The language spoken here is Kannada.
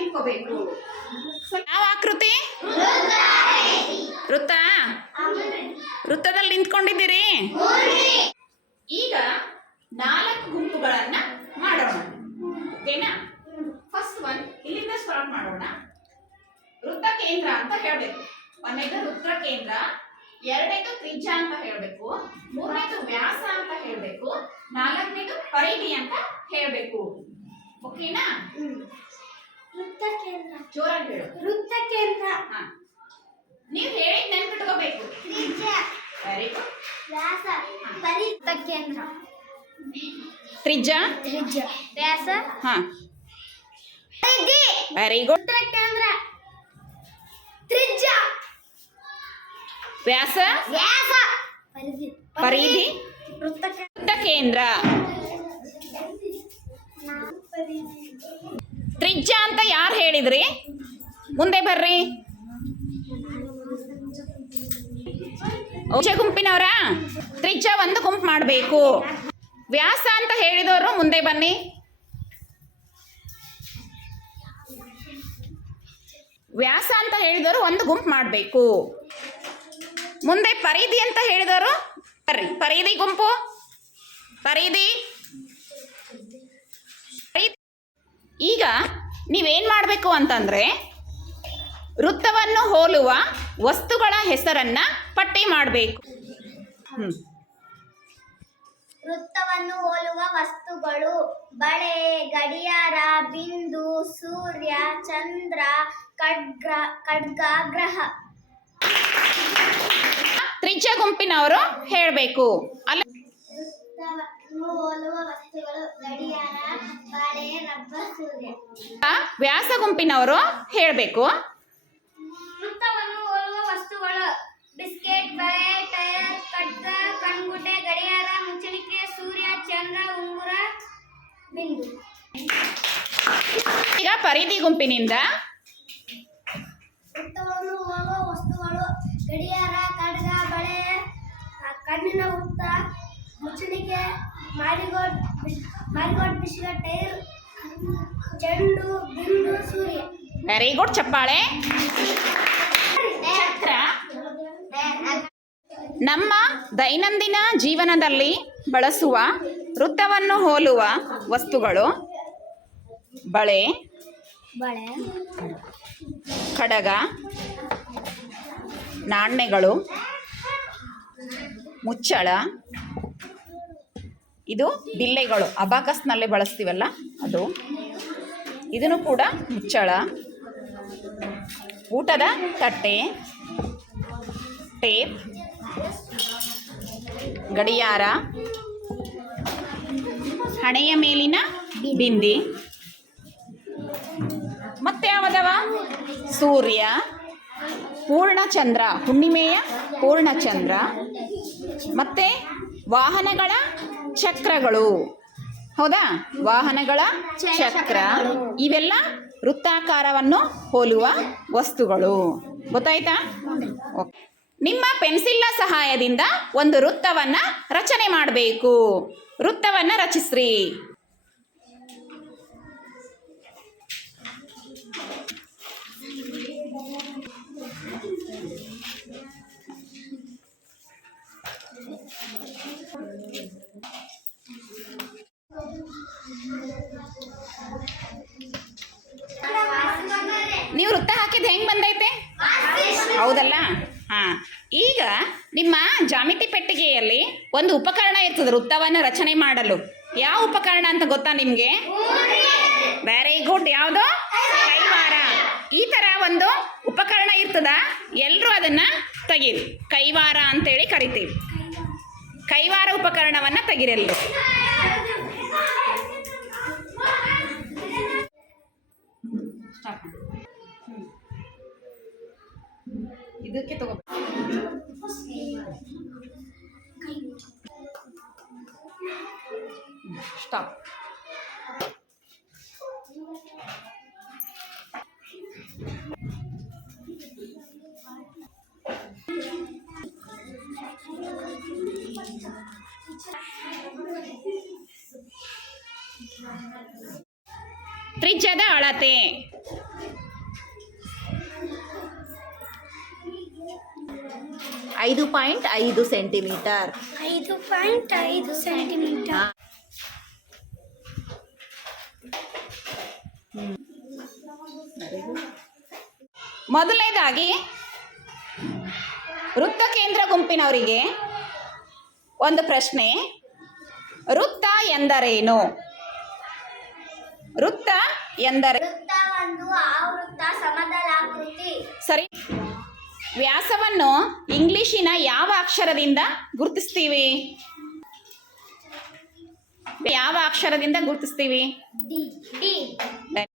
ನಿಂತ್ಕೋಬೇಕು ಯಾವ ಆಕೃತಿ? ವೃತ್ತ? ವೃತ್ತದಲ್ಲಿ ನಿಂತ್ಕೊಂಡಿದ್ದೀರಿ? ಈಗ ನಾಲ್ಕು ಗುಂಪುಗಳನ್ನ ಮಾಡೋಣ. ಓಕೆನಾ? ಫಸ್ಟ್ ಒನ್ ಇಲ್ಲಿಂದ ಸ್ಟಾರ್ಟ್ ಮಾಡೋಣ. ವೃತ್ತ ಕೇಂದ್ರ ಅಂತ ಹೇಳಬೇಕು. ಒಂದನೇದು ವೃತ್ತ ಕೇಂದ್ರ ಎರಡನೇದು ತ್ರಿಜ್ಯ ಅಂತ ಹೇಳಬೇಕು. ಮೂರನೇದು ವ್ಯಾಸ ಅಂತ ಹೇಳಬೇಕು. ನಾಲ್ಕನೇದು ಪರಿಧಿ ಅಂತ ಹೇಳಬೇಕು. ಓಕೆನಾ? ವೃತ್ತ ಕೇಂದ್ರ ಜೋರಾಗಿ ಹೇಳು. ವೃತ್ತ ಕೇಂದ್ರ ಹಾ. ನೀವು ಹೇಳಿ ನೆನ್ಪಿಟ್ಕೋಬೇಕು. ತ್ರಿಜ್ಯ. ವೆರಿ ಗುಡ್ ವ್ಯಾಸ. ಪರಿವೃತ್ತ ಕೇಂದ್ರ ತ್ರಿಜ್ಯ. ತ್ರಿಜ್ಯ. ವ್ಯಾಸ. ಹಾ. ಪರಿಧಿ. ವೆರಿ ಗುಡ್ ವೃತ್ತ ಕೇಂದ್ರ ತ್ರಿಜ್ಯ. ವ್ಯಾಸ. ವ್ಯಾಸ. ಪರಿಧಿ. ಪರಿಧಿ. ವೃತ್ತ ಕೇಂದ್ರ ತ್ರಿಜ್ಯ ಅಂತ ಯಾರು ಹೇಳಿದ್ರಿ? ಮುಂದೆ ಬರ್ರಿ. ಔಷ ಗುಂಪಿನವರ, ತ್ರಿಜ್ಯ ಒಂದು ಗುಂಪು ಮಾಡಬೇಕು. ವ್ಯಾಸ ಅಂತ ಹೇಳಿದವರು ಮುಂದೆ ಬನ್ನಿ. ವ್ಯಾಸ ಅಂತ ಹೇಳಿದವರು ಒಂದು ಗುಂಪು ಮಾಡಬೇಕು. ಮುಂದೆ ಪರಿಧಿ ಅಂತ ಹೇಳಿದವರು ಬರ್ರಿ. ಪರಿಧಿ ಗುಂಪು. ಪರಿಧಿ. ಈಗ ನೀವೇನು ಮಾಡಬೇಕು ಅಂತಂದರೆ ವೃತ್ತವನ್ನು ಹೋಲುವ ವಸ್ತುಗಳ ಹೆಸರನ್ನ ಪಟ್ಟಿ ಮಾಡಬೇಕು. ಹ್ಞೂ ವೃತ್ತವನ್ನು ಹೋಲುವ ವಸ್ತುಗಳು ಬಳೆ ಗಡಿಯಾರ ಬಿಂದು ಸೂರ್ಯ ಚಂದ್ರ ಖಡ್ಗ ಖಡ್ಗ ಗ್ರಹ ತ್ರಿಜ್ಯ ಗುಂಪಿನವರು ಹೇಳಬೇಕು. ಅಲ್ಲ ವ್ಯಾಸ ಗುಂಪಿನವರು ಹೇಳಬೇಕು. ಬಿಸ್ಕೆಟ್ ಬಳೆ ಟೈರ್ ಖಡ್ಗ ಕಣ್ಗುಡ್ಡೆ ಗಡಿಯಾರ ಮುಂಚಣಿಕೆ ಸೂರ್ಯ ಚಂದ್ರ ಉಂಗುರ ಬಿಂದು. ಈಗ ಪರಿಧಿ ಗುಂಪಿನಿಂದ ವೃತ್ತವನ್ನು ಹೋಲುವ ವಸ್ತುಗಳು ಗಡಿಯಾರ ಖಡ್ಗ ಬಳೆ ಕಣ್ಣಿನ ಉತ್ತ ಮುಚ್ಚಣಿಕೆ ಮಾರಿಗೋಡ್ ಮಾರಿಗೋಡ್ ಬಿಸಿಲ ಟೈರ್ ಚೆಂಡು ಬಿಂದು ಸೂರ್ಯ. ವೆರಿ ಗುಡ್ ಚಪ್ಪಾಳೆ. ನಮ್ಮ ದೈನಂದಿನ ಜೀವನದಲ್ಲಿ ಬಳಸುವ ವೃತ್ತವನ್ನು ಹೋಲುವ ವಸ್ತುಗಳು ಬಳೆ ಬಳೆ. ಕಡಗ ನಾಣ್ಯಗಳು ಮುಚ್ಚಳ ಇದು ಬಿಲ್ಲೆಗಳು ಅಬಾಕಸ್ನಲ್ಲಿ ಬಳಸ್ತೀವಲ್ಲ ಅದು. ಇದನ್ನು ಕೂಡ ಮುಚ್ಚಳ. ಊಟದ ತಟ್ಟೆ, ಟೇಪ್, ಗಡಿಯಾರ, ಹಣೆಯ ಮೇಲಿನ ಬಿಂದಿ, ಮತ್ತೆ ಯಾವದವ? ಸೂರ್ಯ, ಪೂರ್ಣಚಂದ್ರ, ಹುಣ್ಣಿಮೆಯ ಪೂರ್ಣಚಂದ್ರ, ಮತ್ತೆ ವಾಹನಗಳ ಚಕ್ರಗಳು. ಹೌದಾ? ವಾಹನಗಳ ಚಕ್ರ. ಇವೆಲ್ಲ ವೃತ್ತಾಕಾರವನ್ನು ಹೋಲುವ ವಸ್ತುಗಳು. ಗೊತ್ತಾಯ್ತಾ? ನಿಮ್ಮ ಪೆನ್ಸಿಲ್ನ ಸಹಾಯದಿಂದ ಒಂದು ವೃತ್ತವನ್ನ ರಚನೆ ಮಾಡಬೇಕು. ವೃತ್ತವನ್ನ ರಚಿಸ್ರಿ. ನೀವು ವೃತ್ತ ಹಾಕಿದ್ದು ಹೆಂಗೆ ಬಂದೈತೆ? ಹೌದಲ್ಲ? ಹಾ. ಈಗ ನಿಮ್ಮ ಜಾಮಿತಿ ಪೆಟ್ಟಿಗೆಯಲ್ಲಿ ಒಂದು ಉಪಕರಣ ಇರ್ತದೆ, ವೃತ್ತವನ್ನು ರಚನೆ ಮಾಡಲು. ಯಾವ ಉಪಕರಣ ಅಂತ ಗೊತ್ತಾ ನಿಮಗೆ? ವೆರಿ ಗುಡ್ ಯಾವುದು? ಕೈವಾರ. ಈ ತರ ಒಂದು ಉಪಕರಣ ಇರ್ತದ ಎಲ್ಲರೂ ಅದನ್ನ ತೆಗೀರಿ. ಕೈವಾರ ಅಂತೇಳಿ ಕರಿತೀವಿ. ಕೈವಾರ ಉಪಕರಣವನ್ನ ತೆಗಿರೆಲ್ಲರು ಇದಕ್ಕೆ ತಗೋ ಸ್ಟಾಪ್ ತ್ರಿಜ್ಯದ ಅಳತೆ ಐದು ಪಾಯಿಂಟ್ ಐದು ಸೆಂಟಿಮೀಟರ್. ಐದು ಪಾಯಿಂಟ್ ಐದು ಸೆಂಟಿಮೀಟರ್. ಮೊದಲನೇದಾಗಿ ವೃತ್ತ ಕೇಂದ್ರ ಗುಂಪಿನವರಿಗೆ ಒಂದು ಪ್ರಶ್ನೆ. ವೃತ್ತ ಎಂದರೇನು? ವೃತ್ತ ಎಂದರೆ ಸರಿ. ವ್ಯಾಸವನ್ನು ಇಂಗ್ಲಿಶಿನ ಯಾವ ಅಕ್ಷರದಿಂದ ಗುರುತಿಸ್ತೀವಿ? ಯಾವ ಅಕ್ಷರದಿಂದ ಗುರುತಿಸ್ತೀವಿ?